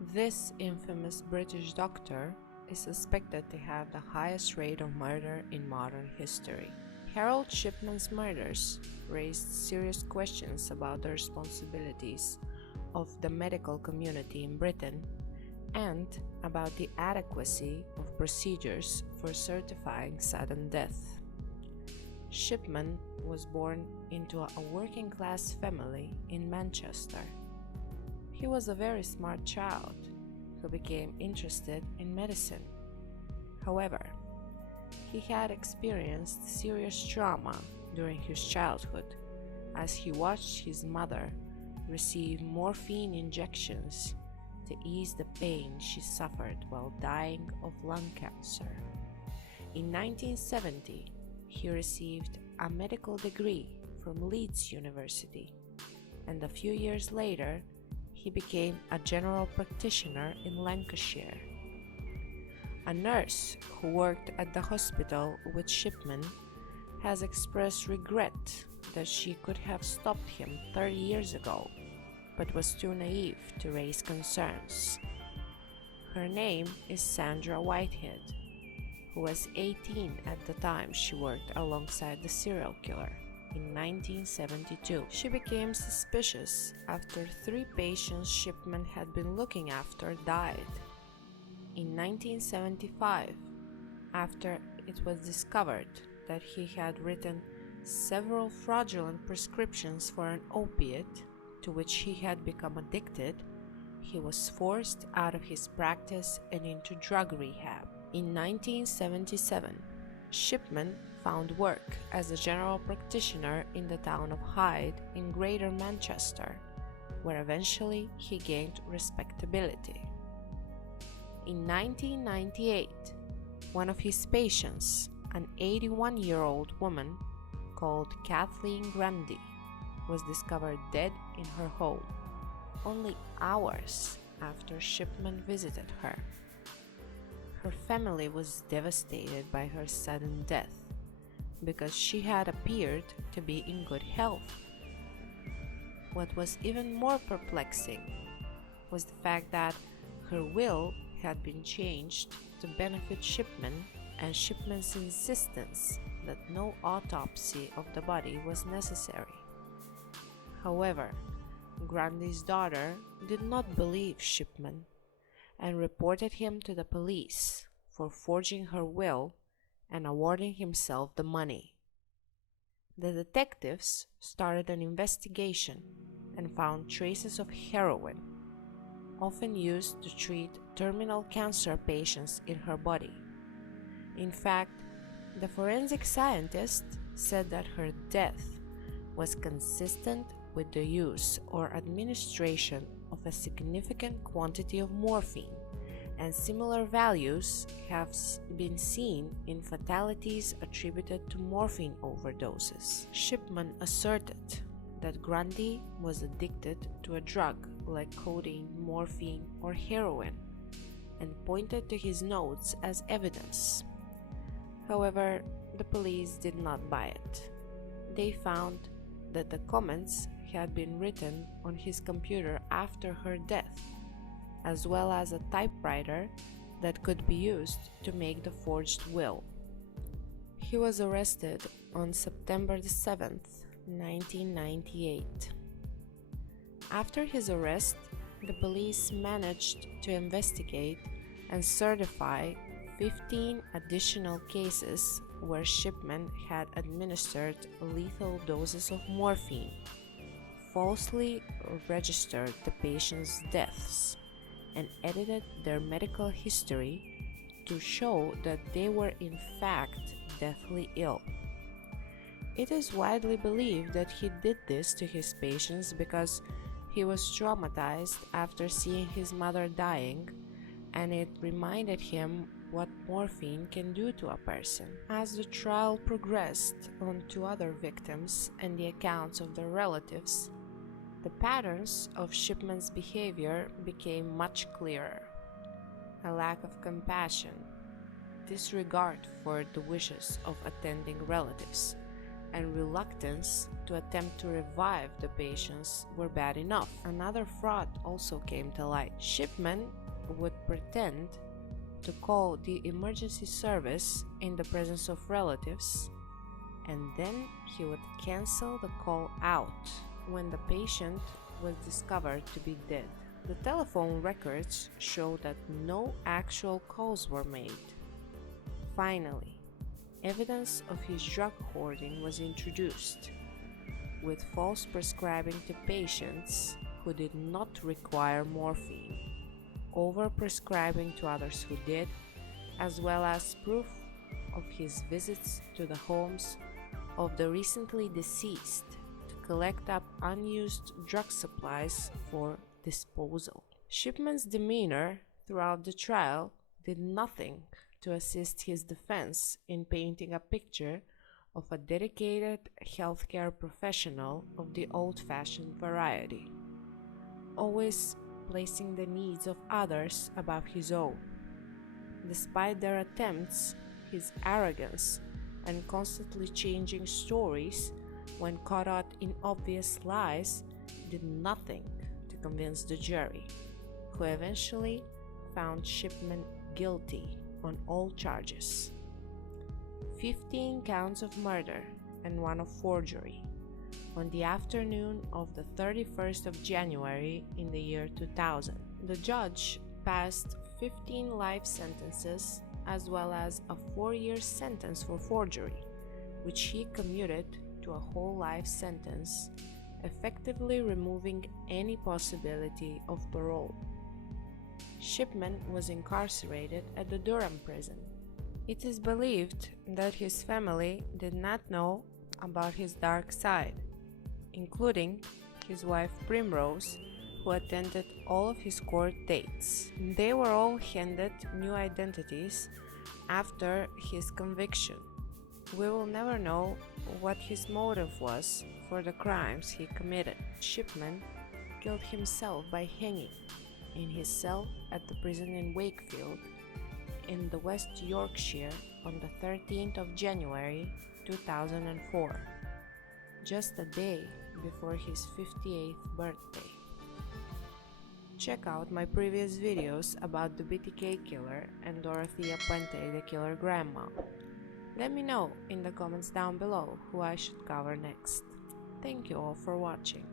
This infamous British doctor is suspected to have the highest rate of murder in modern history. Harold Shipman's murders raised serious questions about the responsibilities of the medical community in Britain and about the adequacy of procedures for certifying sudden death. Shipman was born into a working-class family in Manchester. He was a very smart child who became interested in medicine. However, he had experienced serious trauma during his childhood as he watched his mother receive morphine injections to ease the pain she suffered while dying of lung cancer. In 1970, he received a medical degree from Leeds University, and a few years later, he became a general practitioner in Lancashire. A nurse who worked at the hospital with Shipman has expressed regret that she could have stopped him 30 years ago, but was too naive to raise concerns. Her name is Sandra Whitehead, who was 18 at the time she worked alongside the serial killer. In 1972, she became suspicious after 3 patients Shipman had been looking after died. In 1975, after it was discovered that he had written several fraudulent prescriptions for an opiate to which he had become addicted, he was forced out of his practice and into drug rehab. In 1977, Shipman found work as a general practitioner in the town of Hyde in Greater Manchester, where eventually he gained respectability. In 1998, one of his patients, an 81-year-old woman called Kathleen Grundy, was discovered dead in her home, only hours after Shipman visited her. Her family was devastated by her sudden death because she had appeared to be in good health. What was even more perplexing was the fact that her will had been changed to benefit Shipman, and Shipman's insistence that no autopsy of the body was necessary. However, Grundy's daughter did not believe Shipman and reported him to the police for forging her will and awarding himself the money. The detectives started an investigation and found traces of heroin, often used to treat terminal cancer patients, in her body. In fact, the forensic scientist said that her death was consistent with the use or administration of a significant quantity of morphine, and similar values have been seen in fatalities attributed to morphine overdoses. Shipman asserted that Grundy was addicted to a drug like codeine, morphine, or heroin, and pointed to his notes as evidence. However, the police did not buy it. They found that the comments had been written on his computer after her death, as well as a typewriter that could be used to make the forged will. He was arrested on September 7th, 1998. After his arrest, the police managed to investigate and certify 15 additional cases where Shipman had administered lethal doses of morphine, falsely registered the patients' deaths, and edited their medical history to show that they were in fact deathly ill. It is widely believed that he did this to his patients because he was traumatized after seeing his mother dying, and it reminded him what morphine can do to a person. As the trial progressed on to other victims and the accounts of their relatives, the patterns of Shipman's behavior became much clearer. A lack of compassion, disregard for the wishes of attending relatives, and reluctance to attempt to revive the patients were bad enough. Another fraud also came to light. Shipman would pretend to call the emergency service in the presence of relatives, and then he would cancel the call out when the patient was discovered to be dead. The telephone records show that no actual calls were made. Finally, evidence of his drug hoarding was introduced, with false prescribing to patients who did not require morphine, over-prescribing to others who did, as well as proof of his visits to the homes of the recently deceased to collect up unused drug supplies for disposal. Shipman's demeanor throughout the trial did nothing to assist his defense in painting a picture of a dedicated healthcare professional of the old-fashioned variety, always placing the needs of others above his own. Despite their attempts, his arrogance and constantly changing stories when caught out in obvious lies did nothing to convince the jury, who eventually found Shipman guilty on all charges: 15 counts of murder and 1 of forgery, on the afternoon of the 31st of January in the year 2000. The judge passed 15 life sentences as well as a 4-year sentence for forgery, which he commuted to a whole life sentence, effectively removing any possibility of parole. Shipman was incarcerated at the Durham prison. It is believed that his family did not know about his dark side, including his wife Primrose, who attended all of his court dates. They were all handed new identities after his conviction. We will never know what his motive was for the crimes he committed. Shipman killed himself by hanging in his cell at the prison in Wakefield in the West Yorkshire on the 13th of January 2004, just a day before his 58th birthday. Check out my previous videos about the BTK killer and Dorothea Puente, the killer grandma. Let me know in the comments down below who I should cover next. Thank you all for watching.